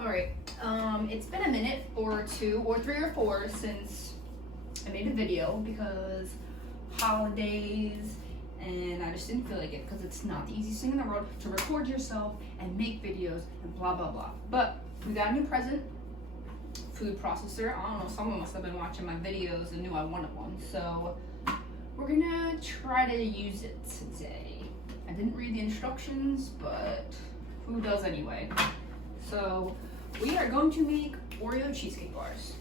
Alright, it's been a minute or two or three or four since I made a video because holidays, and I just didn't feel like it because it's not the easiest thing in the world to record yourself and make videos and blah blah blah. But we got a new present, food processor. I don't know, someone must have been watching my videos and knew I wanted one, so we're gonna try to use it today. I didn't read the instructions, but who does anyway? So we are going to make Oreo cheesecake bars.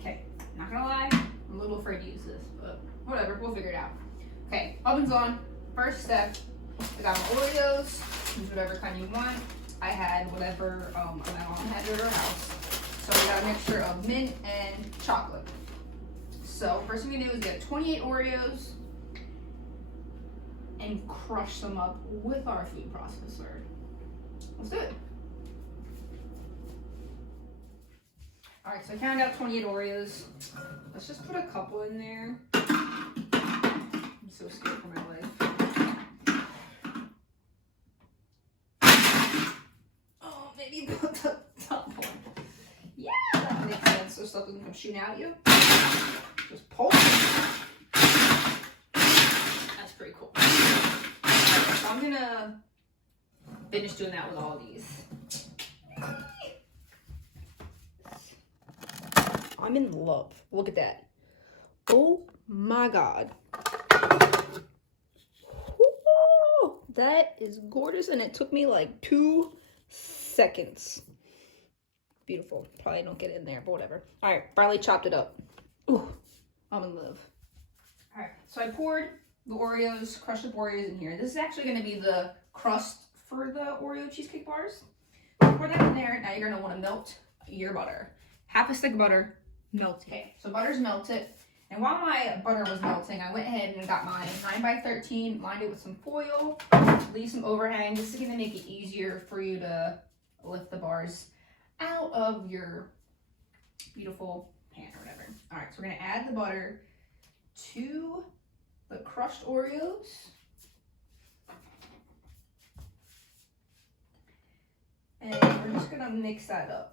Okay, not gonna lie, I'm a little afraid to use this, but whatever, we'll figure it out. Okay, oven's on. First step, I got my Oreos. Use whatever kind you want. I had whatever my mom had at her house. So we got a mixture of mint and chocolate. So first thing we do is get 28 Oreos and crush them up with our food processor. Let's do it. Alright, so I counted out 28 Oreos. Let's just put a couple in there. I'm so scared for my life. Oh, maybe the top one. Yeah, that makes sense so stuff doesn't come shooting out at you. Just pull. That's pretty cool. Right, so I'm gonna finish doing that with all these. I'm in love. Look at that. Oh my god. Ooh, that is gorgeous, and it took me like 2 seconds. Beautiful. Probably don't get it in there, but whatever. All right, finally chopped it up. Ooh, I'm in love. All right, so I poured the Oreos, crushed up Oreos in here. This is actually going to be the crust for the Oreo cheesecake bars. Pour that in there. Now you're going to want to melt your butter. Half a stick of butter. Melt. Okay, so butter's melted, and while my butter was melting, I went ahead and got my 9x13, lined it with some foil, leave some overhang. This is going to make it easier for you to lift the bars out of your beautiful pan or whatever. All right, so we're going to add the butter to the crushed Oreos. And we're just going to mix that up.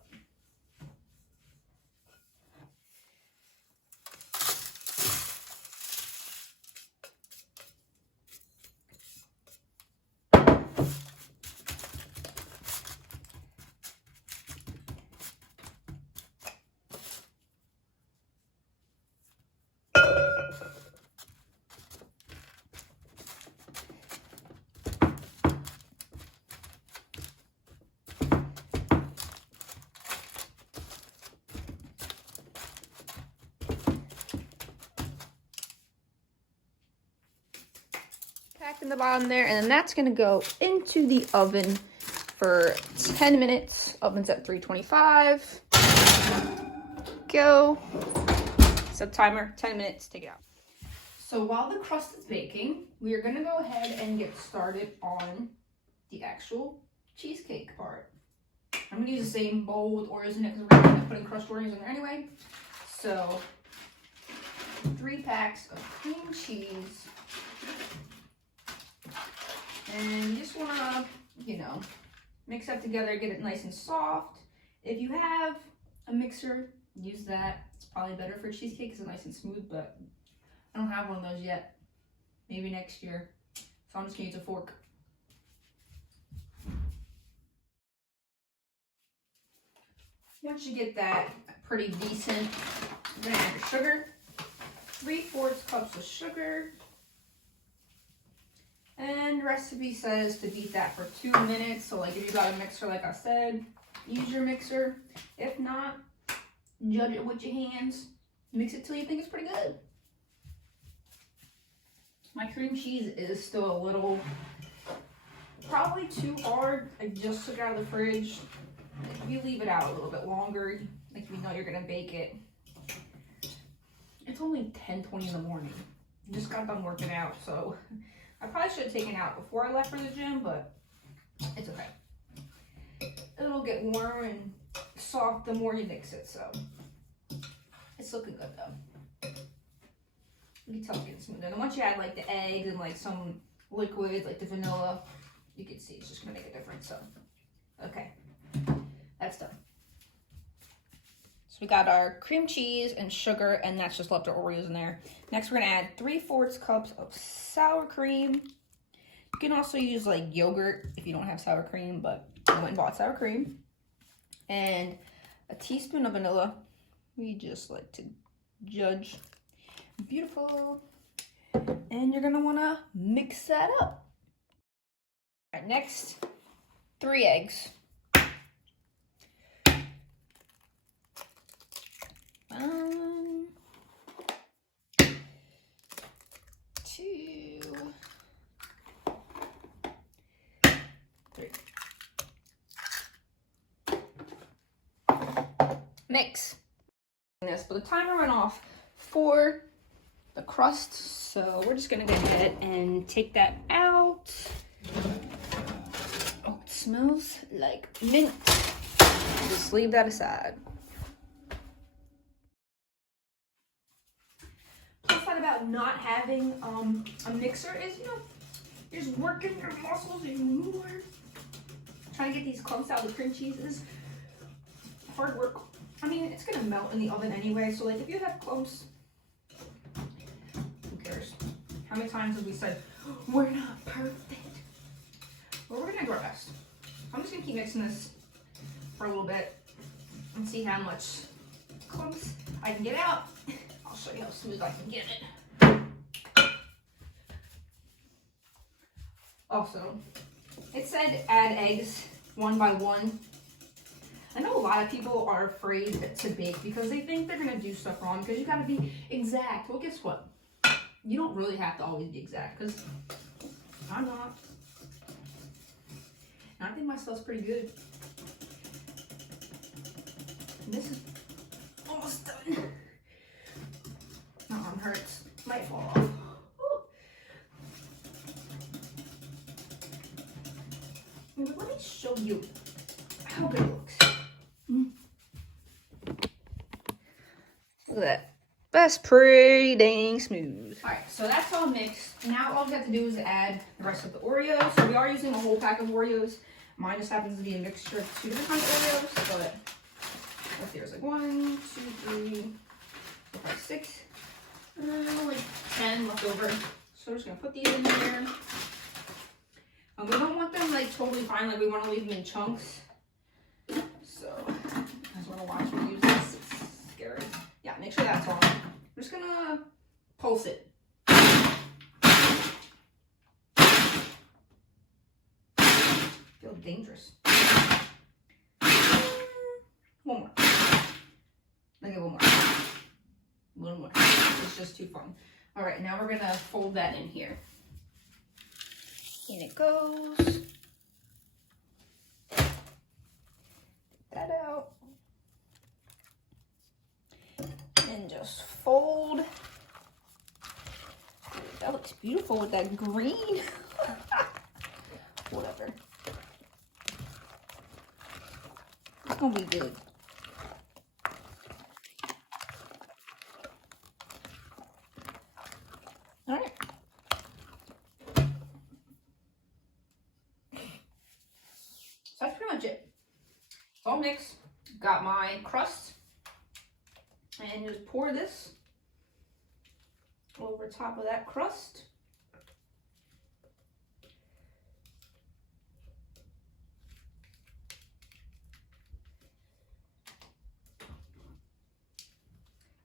In the bottom there, and then that's going to go into the oven for 10 minutes. Oven's at 325. Go. Set timer, 10 minutes, take it out. So while the crust is baking, we are going to go ahead and get started on the actual cheesecake part. I'm going to use the same bowl with Oreos in it because we're going to be putting crushed Oreos in there anyway. So 3 packs of cream cheese. And you just want to, mix that together, get it nice and soft. If you have a mixer, use that. It's probably better for cheesecake because it's nice and smooth, but I don't have one of those yet. Maybe next year. So I'm just going to use a fork. Once you get that pretty decent, you're going to add your sugar. 3/4 cups of sugar. And recipe says to beat that for 2 minutes. So like if you got a mixer, like I said, use your mixer. If not, judge it with your hands. Mix it till you think it's pretty good. My cream cheese is still a little, probably too hard. I just took it out of the fridge. If you leave it out a little bit longer, like you know you're gonna bake it. It's only 10:20 in the morning. Just got done working out, so I probably should have taken out before I left for the gym, but it's okay. It'll get warm and soft the more you mix it, so it's looking good though. You can tell it's getting smoother. And once you add like the eggs and like some liquids like the vanilla, you can see it's just gonna make a difference. So okay, that's done. So we got our cream cheese and sugar, and that's just left our Oreos in there. Next we're gonna add 3/4 cups of sour cream. You can also use like yogurt if you don't have sour cream, but I went and bought sour cream. And a teaspoon of vanilla. We just like to judge. Beautiful. And you're gonna wanna mix that up. All right, next, 3 eggs. 1, 2, 3. Mix this, but the timer went off for the crust, so we're just gonna go ahead and take that out. Oh, it smells like mint. Just leave that aside. The fun about not having a mixer is, you know, you're just working your muscles even more. Trying to get these clumps out of the cream cheese is hard work. I mean, it's gonna melt in the oven anyway, so like if you have clumps, who cares? How many times have we said, we're not perfect? Well, we're gonna do our best. I'm just gonna keep mixing this for a little bit and see how much clumps I can get out. I'll show you how smooth I can get it. Also, it said add eggs 1 by 1. I know a lot of people are afraid to bake because they think they're gonna do stuff wrong because you gotta be exact. Well, guess what? You don't really have to always be exact because I'm not. And I think my stuff's pretty good. And this is almost done. My arm hurts. Might fall off. But let me show you how good it looks. Look at that. That's pretty dang smooth. All right, so that's all mixed. Now all we have to do is add the rest of the Oreos. So we are using a whole pack of Oreos. Mine just happens to be a mixture of 2 different kinds of Oreos, but let's see, there's like 1, 2, 3, 4, 5, 6, like 10 left over. So we're just gonna put these in here. We don't want them like totally fine, like we want to leave them in chunks. So I just want to watch me use this. It's scary. Yeah, make sure that's on. I'm just gonna pulse it. Feels dangerous. One more. Let me get one more. A little more. It's just too fun. All right, now we're gonna fold that in here. In it goes. That out. And just fold. That looks beautiful with that green. Whatever. It's gonna be good. All right. So that's pretty much it. It's all mixed. Got my crust. And just pour this over top of that crust.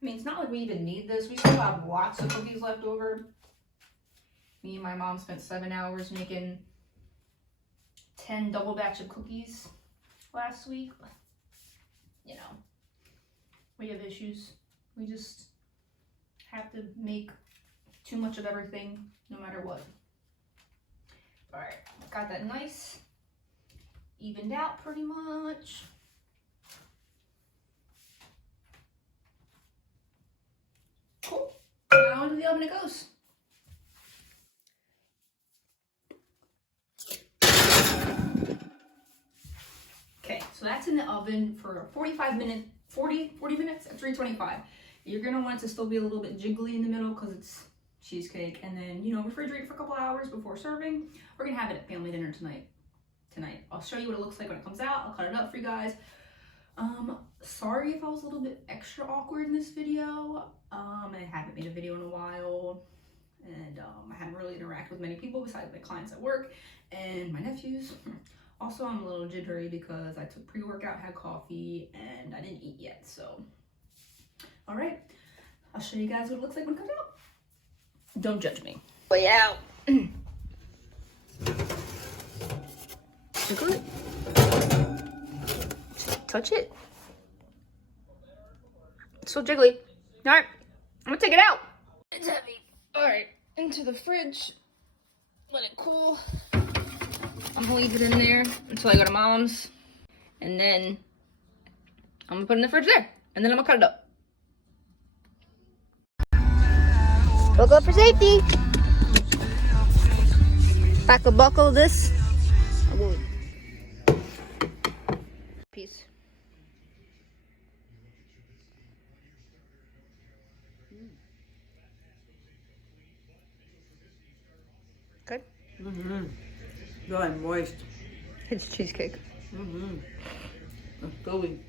I mean, it's not like we even need this. We still have lots of cookies left over. Me and my mom spent 7 hours making 10 double batch of cookies last week. You know, we have issues. We just have to make too much of everything, no matter what. All right, got that nice, evened out pretty much. Cool. Now into the oven it goes. that's in the oven for 45 minutes, 40 minutes at 325. You're gonna want it to still be a little bit jiggly in the middle because it's cheesecake. And then, you know, refrigerate for a couple hours before serving. We're gonna have it at family dinner tonight. I'll show you what it looks like when it comes out. I'll cut it up for you guys. Sorry if I was a little bit extra awkward in this video. I haven't made a video in a while, and I haven't really interacted with many people besides my clients at work and my nephews. Also, I'm a little jittery because I took pre-workout, had coffee, and I didn't eat yet. So, all right, I'll show you guys what it looks like when it comes out. Don't judge me. Way out. Look at it. Touch it. It's so jiggly. All right, I'm gonna take it out. It's heavy. All right, into the fridge. Let it cool. I'm gonna leave it in there until I go to mom's. And then I'm gonna put it in the fridge there. And then I'm gonna cut it up. Buckle up for safety. If I could buckle this, I would. Peace. Good? Mm-hmm. Dry and moist. It's cheesecake. Mm-hmm. It's gooey.